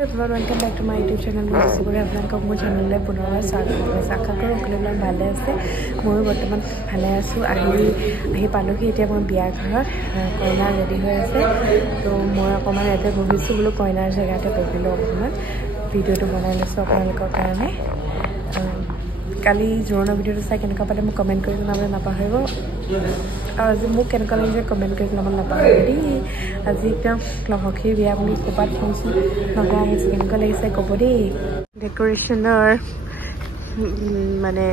Everyone, welcome back to my YouTube channel. আপোনালোকক মোৰ চেনেললৈ পুনৰবাৰ স্বাগতম জনাইছোঁ। আশা কৰোঁ সকলোবিলাক ভালে আছে। ময়ো বৰ্তমান ভালে আছোঁ। আহি পালোহি এতিয়া মই বিয়াৰ ঘৰত। কইনা ৰেডি হৈ আছে, তো মই অকণমান ইয়াতে বহিছোঁ বোলো কইনাৰ জেগাতে বহিলোঁ অকণমান ভিডিঅ'টো বনাই লৈছোঁ আপোনালোকৰ কাৰণে। কালি জোৰোণৰ ভিডিঅ'টো চাই কেনেকুৱা পালে মোক কমেণ্ট কৰি জনাবলৈ নাপাহৰিব, আৰু আজি মোক কেনেকুৱা লাগিছে কমেণ্ট কৰি জনাবলৈ নাপাহৰিব দেই। আজি একদম সখীৰ বিয়া বুলি ক'ৰবাত শুনিছোঁ, নগা আহিছে, কেনেকুৱা লাগিছে ক'ব দেই। ডেক'ৰেশ্যনৰ মানে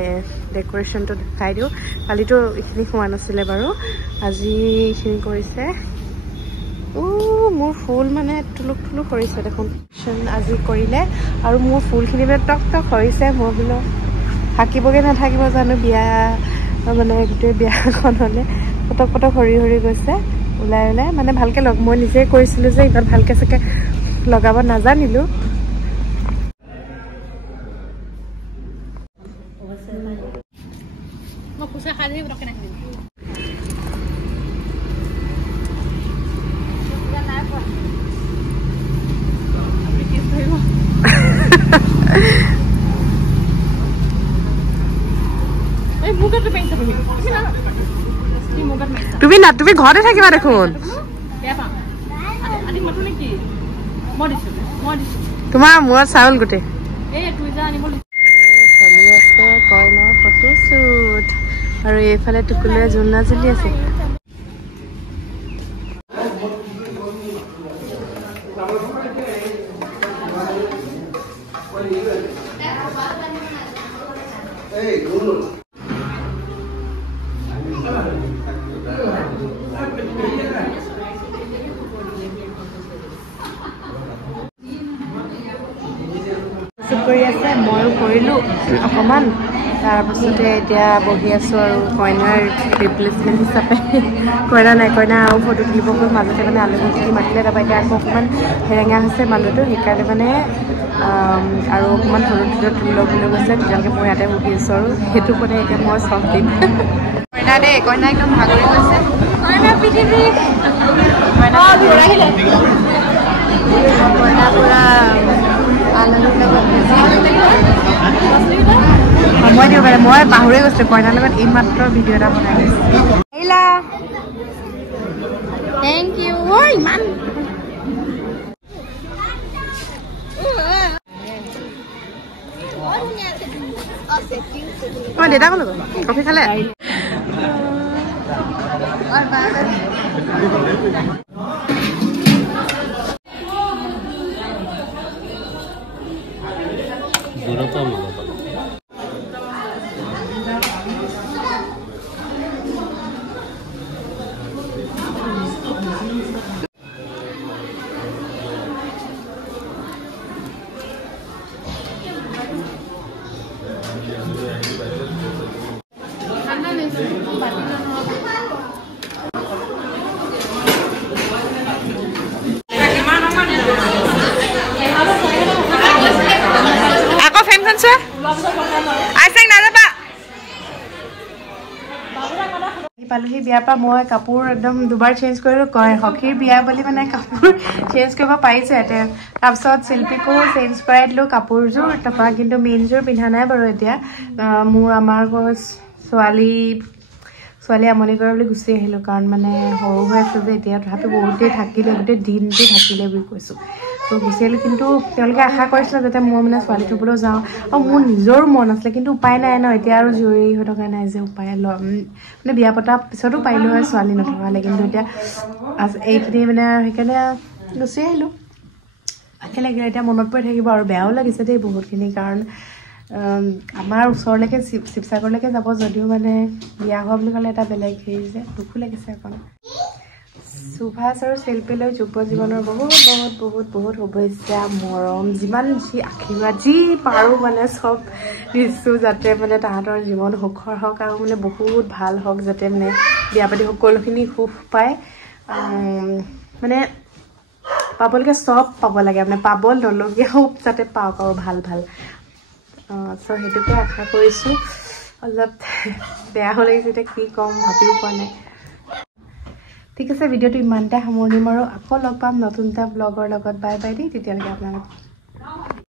ডেক'ৰেশ্যনটো দেখাই দিওঁ। কালিতো এইখিনি হোৱা নাছিলে বাৰু, আজি এইখিনি কৰিছে। মোৰ ফুল মানে টুলুক টুলুক সৰিছে দেখোন। আজি কৰিলে আৰু মোৰ ফুলখিনি মানে টক টক সৰিছে। মই বোলো থাকিবগৈ নাথাকিব জানো বিয়া, মানে গোটেই বিয়াখনলৈ পটক পটক সৰি সৰি গৈছে ওলাই ওলাই। মানে ভালকৈ মই নিজে কৰিছিলোঁ যে ইমান ভালকৈ চাগে লগাব নাজানিলোঁ। তুমি ঘৰতে থাকিবা দেখোন। তোমাৰ মূৰত চাউল গোটেই চলি আছে কইনাৰ ফটো শ্বুট, আৰু এইফালে টুকুলুৱে জোলনা জ্বলি আছে। কৰি আছে, ময়ো কৰিলোঁ অকণমান। তাৰপাছতে এতিয়া বহি আছোঁ আৰু কইনাৰ ৰিপ্লেচমেণ্ট হিচাপে কইনা নাই, কইনা আৰু ফটো তুলিব গৈ মাজতে মানে আলহীখিনি মাতিলে। তাৰপৰা এতিয়া আকৌ অকণমান সেৰেঙা হৈছে মানুহটো, সেইকাৰণে মানে আৰু অকণমান ফটো তুলি ল'বলৈ গৈছে। তেতিয়ালৈকে মই ইয়াতে বহি আছোঁ আৰু সেইটো মানে এতিয়া মই চখ দিম। কইনা দেই, কইনা একদম ভাগৰি গৈছে। কইনা পৃথিৱী কইনা পুৰা আলহীৰ লগত সময় দিব পাৰে। মই পাহৰি গৈছিলোঁ কইনাৰ লগত এই মাত্ৰ ভিডিঅ' এটা বনাই গৈছোঁ। Thank you. ইমান দেউতা ক'লো কফি খালে? পালোহি বিয়াৰ পৰা। মই কাপোৰ একদম দুবাৰ চেঞ্জ কৰিলোঁ। সখীৰ বিয়া বুলি মানে কাপোৰ চেঞ্জ কৰিব পাৰিছোঁ ইয়াতে। তাৰপিছত শিল্পীকো চেঞ্জ কৰাই দিলোঁ কাপোৰযোৰ, তাৰপৰা কিন্তু মেইনযোৰ পিন্ধা নাই বাৰু এতিয়া। আমাৰ ঘৰত ছোৱালী আমনি কৰে বুলি গুচি আহিলোঁ, কাৰণ মানে সৰু হৈ আছে যে এতিয়া। তথাপিও বহুতেই থাকিলে, গোটেই দিনটো থাকিলে বুলি কৈছোঁ, তো গুচি আহিলোঁ। কিন্তু তেওঁলোকে আশা কৰিছিলে যাতে মই মানে ছোৱালী থ'বলৈ যাওঁ, আৰু মোৰ নিজৰো মন আছিলে, কিন্তু উপায় নাই ন। এতিয়া আৰু জৰুৰী হৈ থকা নাই যে উপায় মানে বিয়া পতাৰ পিছতো পাৰিলোঁ হয় ছোৱালী নথকালে, কিন্তু এতিয়া এইখিনি মানে সেইকাৰণে গুচি আহিলোঁ। ভালকৈ লাগিলে, এতিয়া মনত পৰি থাকিব। আৰু বেয়াও লাগিছে দেই বহুতখিনি, কাৰণ আমাৰ ওচৰলৈকে শিৱসাগৰলৈকে যাব যদিও মানে বিয়া হোৱা বুলি ক'লে এটা বেলেগ হেৰি যে দুখো লাগিছে অকণ। সুভাষ আৰু শিল্পীলৈ যুৱ জীৱনৰ বহুত বহুত বহুত বহুত শুভেচ্ছা, মৰম, যিমান যি আশীৰ্বাদ যি পাৰোঁ মানে চব দিছোঁ, যাতে মানে তাহাঁতৰ জীৱন সুখৰ হওক আৰু মানে বহুত ভাল হওক, যাতে মানে বিয়া পাতি সকলোখিনি সুখ পায়। মানে পাবলগীয়া চব পাব লাগে, মানে পাব নলগীয়াও যাতে পাওক আৰু ভাল ভাল। চ' সেইটোকে আশা কৰিছোঁ। অলপ বেয়া হৈ লাগিছে, এতিয়া কি ক'ম ভাবিও পোৱা নাই। ঠিক আছে, ভিডিঅ'টো ইমানতে সামৰণি মাৰোঁ। আকৌ লগ পাম নতুন এটা ব্লগৰ লগত। বাই বাই দেই, তেতিয়ালৈকে আপোনালোক